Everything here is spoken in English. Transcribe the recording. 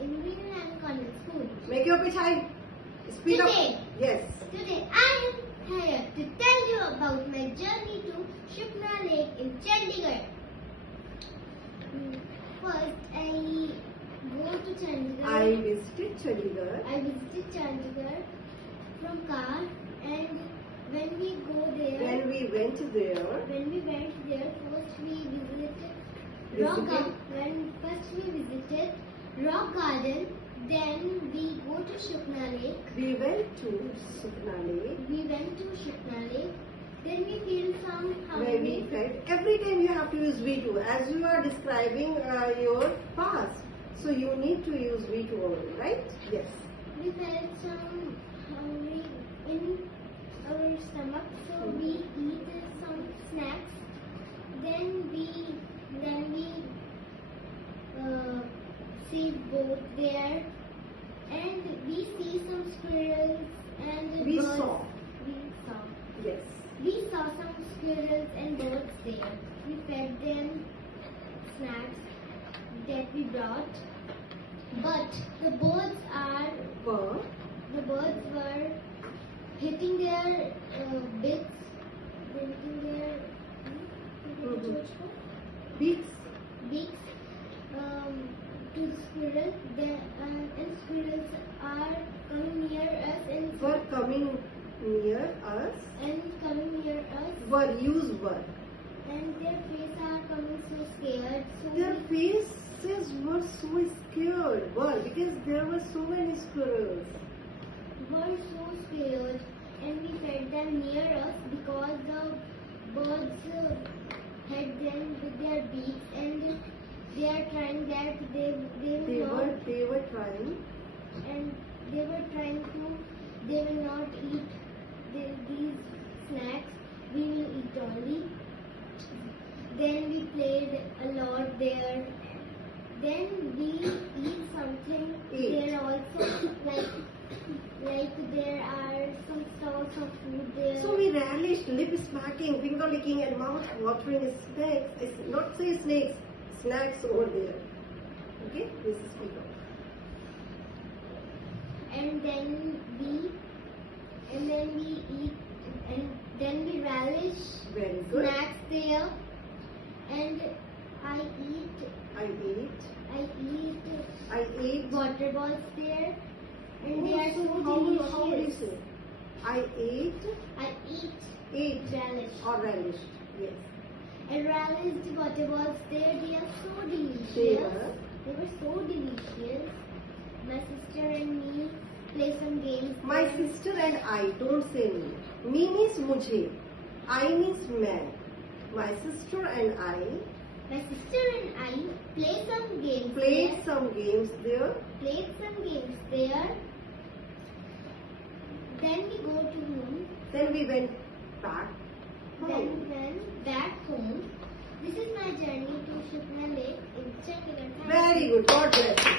Engineering and Convent School. Make your pitch high. Speed up. Yes. Today I am here to tell you about my journey to Shukna Lake in Chandigarh. First, I go to Chandigarh. I visited Chandigarh From car, and when we went there, first we visited Rock Garden, then we go to Shukna Lake. We went to Shukna Lake. Then we feel some where we felt every time you have to use V2 as you are describing your past. So you need to use V2 only, right? Yes. We felt some hungry in our stomach, so we eat some snacks. Then we see boat there, and we see some squirrels and We birds. saw. Yes. We saw some squirrels and birds there. We fed them snacks that we brought, but the birds were hitting their beaks. Beaks. To the squirrel, and squirrels are coming near us and Were coming near us. Use were. And their faces are coming so scared. So Their faces were so scared. Why? Because there were so many squirrels. were so scared, and we fed them near us because the birds had them with their beaks, and they are trying that they will not eat these snacks. We will eat only. Then we played a lot there. Then we eat something there also, like there are some stalls of food there. So we relished lip smacking, finger licking, and mouth watering snacks. Not say snakes, snacks over there. Okay, this is speak up. And then we eat, and then we relish Very good. snacks there, and I eat water balls there, and they are so delicious. How would you say? I ate Relish. or relished. Yes. And relished water balls there. They are so delicious. They were so delicious. My sister and me play some games. My there. sister and I, don't say me. Me means mujhe. I means man. My sister and I Played some games. played some games there. Then we go to home. Then we went back home. Then back home. This is my journey to Shukna Lake in Chandigarh. Very good. God bless you.